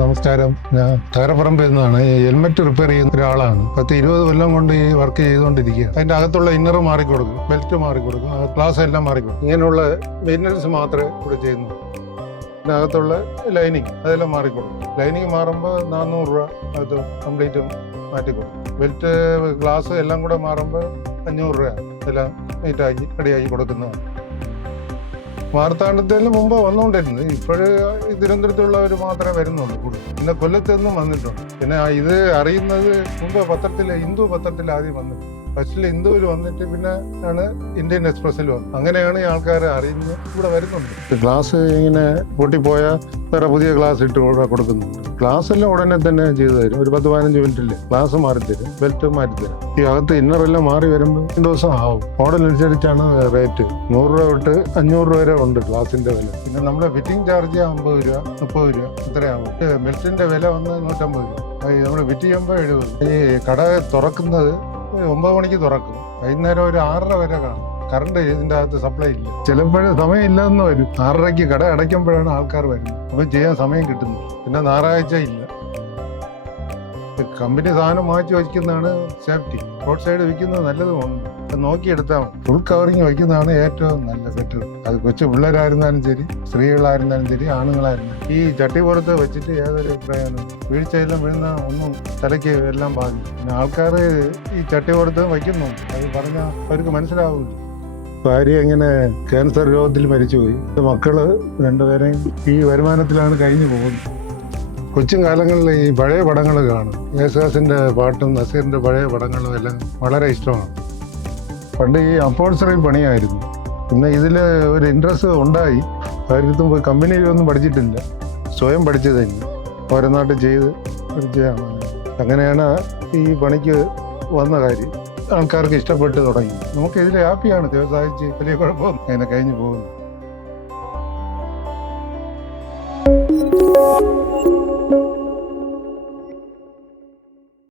നമസ്കാരം. ഞാൻ തകരപ്പറമ്പിൽ നിന്നാണ് ഹെൽമെറ്റ് റിപ്പയർ ചെയ്യുന്ന ഒരാളാണ്. പത്ത് ഇരുപത് കൊല്ലം കൊണ്ട് ഈ വർക്ക് ചെയ്തുകൊണ്ടിരിക്കുക. അതിന്റെ അകത്തുള്ള ഇന്നർ മാറിക്കൊടുക്കും. ബെൽറ്റ് മാറിക്കൊടുക്കും. ഗ്ലാസ് എല്ലാം മാറിക്കൊടുക്കും. ഇങ്ങനെയുള്ള മെയിന്റനൻസ് മാത്രമേ ഇവിടെ ചെയ്യുന്നു ഇതിന്റെ അകത്തുള്ള ലൈനിങ് അതെല്ലാം മാറിക്കൊടുക്കും. ലൈനിങ് മാറുമ്പോൾ നാനൂറ് രൂപ അത് കംപ്ലീറ്റ് മാറ്റിക്കൊടുക്കും. ബെൽറ്റ് ഗ്ലാസ് എല്ലാം കൂടെ മാറുമ്പോൾ അഞ്ഞൂറ് രൂപ എല്ലാം നീറ്റാക്കി റെഡിയാക്കി കൊടുക്കുന്നതാണ്. വാർത്താണ്ടത്തിൽ മുമ്പ് വന്നുകൊണ്ടിരുന്നു ഇപ്പോഴ് തിരുവനന്തപുരത്തുള്ളവർ മാത്രമേ വരുന്നുള്ളൂ. കൂടുതൽ. പിന്നെ കൊല്ലത്തു നിന്നും വന്നിട്ടുണ്ട്. പിന്നെ ഇത് അറിയുന്നത് മുമ്പ് പത്രത്തിൽ ഹിന്ദു പത്രത്തിൽ ആദ്യം വന്നത് ഫസ്റ്റിൽ ഹിന്ദുവിൽ വന്നിട്ട് പിന്നെ ആണ് ഇന്ത്യൻ എക്സ്പ്രസ്സിൽ വന്നത്. അങ്ങനെയാണ് ഈ ആൾക്കാർ അറിയുന്നത്. ഇവിടെ വരുന്നുണ്ട്. ഗ്ലാസ് ഇങ്ങനെ പൊട്ടിപ്പോയാൽ വേറെ പുതിയ ഗ്ലാസ് ഇട്ട് ഇവിടെ ഗ്ലാസ് എല്ലാം ഉടനെ തന്നെ ചെയ്തു തരും. ഒരു പത്ത് പതിനഞ്ച് മിനിറ്റിൽ ഗ്ലാസ് മാറിത്തരും ബെൽറ്റ് മാറ്റിത്തരും ഈ അകത്ത് ഇന്നറെല്ലാം മാറി വരുമ്പോൾ രണ്ട് ദിവസം ആവും. മോഡൽ അനുസരിച്ചാണ് റേറ്റ് നൂറ് രൂപ തൊട്ട് അഞ്ഞൂറ് രൂപ വരെ ഉണ്ട് ഗ്ലാസിന്റെ വില. പിന്നെ നമ്മുടെ ഫിറ്റിംഗ് ചാർജ് അമ്പത് രൂപ മുപ്പത് രൂപ ഇത്രയാവും. ബെൽറ്റിന്റെ വില വന്ന് നൂറ്റമ്പത് രൂപ. നമ്മൾ ഫിറ്റ് ചെയ്യുമ്പോൾ എഴുപത്. ഈ കട തുറക്കുന്നത് ഒമ്പത് മണിക്ക് തുറക്കും. വൈകുന്നേരം ഒരു ആറര വരെ കാണും. കറണ്ട് ഇതിന്റെ അകത്ത് സപ്ലൈ ഇല്ല. ചിലപ്പോഴും സമയം ഇല്ലെന്ന് വരും. ആറരയ്ക്ക് കട അടയ്ക്കുമ്പോഴാണ് ആൾക്കാർ വരുന്നത്. അപ്പൊ ചെയ്യാൻ സമയം കിട്ടുന്നു പിന്നെ ഞായറാഴ്ച ഇല്ല. കമ്പനി സാധനം മാറ്റി വയ്ക്കുന്നതാണ് സേഫ്റ്റി റോഡ് സൈഡ് വയ്ക്കുന്നത് നല്ലതുമാണ്. നോക്കിയെടുത്താൽ ഫുൾ കവറിങ് വയ്ക്കുന്നതാണ് ഏറ്റവും നല്ല സെറ്റ് അത് കൊച്ചു പിള്ളേരായിരുന്നാലും ശരി സ്ത്രീകളായിരുന്നാലും ശരി ആണുങ്ങളായിരുന്നാലും ഈ ചട്ടി പുറത്ത് വെച്ചിട്ട് ഏതൊരു പ്രയോജനം വീഴ്ചയെല്ലാം വീഴുന്ന ഒന്നും തലയ്ക്ക് എല്ലാം ബാധിക്കും പിന്നെ ആൾക്കാർ ഈ ചട്ടി പുറത്ത് വയ്ക്കുന്നു. അത് പറഞ്ഞാൽ അവർക്ക് മനസ്സിലാവില്ല ഭാര്യ ഇങ്ങനെ ക്യാൻസർ രോഗത്തിൽ മരിച്ചുപോയി. മക്കൾ രണ്ടുപേരെയും ഈ വരുമാനത്തിലാണ് കഴിഞ്ഞു പോകുന്നത്. കൊച്ചും കാലങ്ങളിൽ ഈ പഴയ പടങ്ങൾ കാണും. യേശുദാസിന്റെ പാട്ടും നസീറിന്റെ പഴയ പടങ്ങളും എല്ലാം വളരെ ഇഷ്ടമാണ്. പണ്ട് ഈ അപ്പോൾസറി പണിയായിരുന്നു. പിന്നെ ഇതിൽ ഒരു ഇൻട്രസ്റ്റ് ഉണ്ടായി. അവർക്കും പോയി കമ്പനിയിലൊന്നും പഠിച്ചിട്ടില്ല. സ്വയം പഠിച്ചത് തന്നെ ഓരോ നാട്ടിൽ ചെയ്ത് പഠിച്ചതാണ്. അങ്ങനെയാണ് ഈ പണിക്ക് വന്ന കാര്യം. ആൾക്കാർക്ക് ഇഷ്ടപ്പെട്ട് തുടങ്ങി. നമുക്ക് ഇതിൽ ഹാപ്പിയാണ് വ്യവസായിച്ച് വലിയ കുഴപ്പമൊന്നും അങ്ങനെ കഴിഞ്ഞു പോകുന്നു.